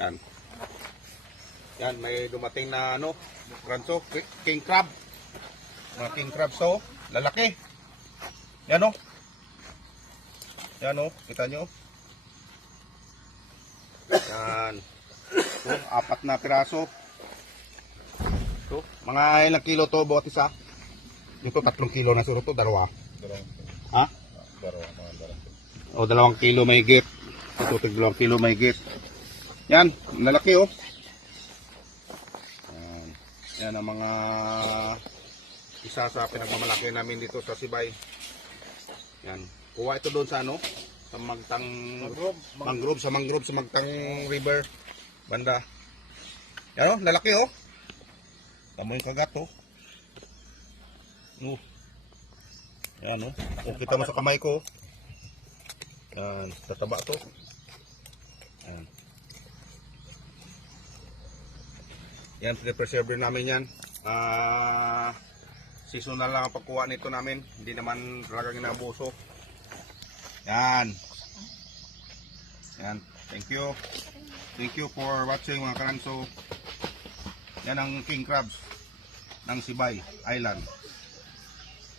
Yan. Yan, may dumating na ano, ranso, king crab. Mga king crab so, lalaki. Yan o. Yan o, kita nyo. Yan. So, 4 na piraso. So, mga ilang kilo to, bawat isa? Ito 3 kilo na suro to, dalawa. Ha? O, 2 kilo may git. Ito, 2 kilo may git. Yan, lalaki oh. Yan ang mga isa sa pinagmamalaki namin dito sa Sibay. Yan. Kuha ito doon sa ano? Sa Magtang mangrove sa Magtang River banda. Yan oh, lalaki oh. Tamo yung kagat oh. Yan oh. Oh, kita mo sa kamay ko. Yan, tataba to. Yan. Yan, preserve namin yan. Seasonal lang ang pagkuha nito namin. Hindi naman talagang inabuso. Yan. Yan. Thank you. Thank you for watching mga karanso. Yan ang king crabs ng Sibay Island.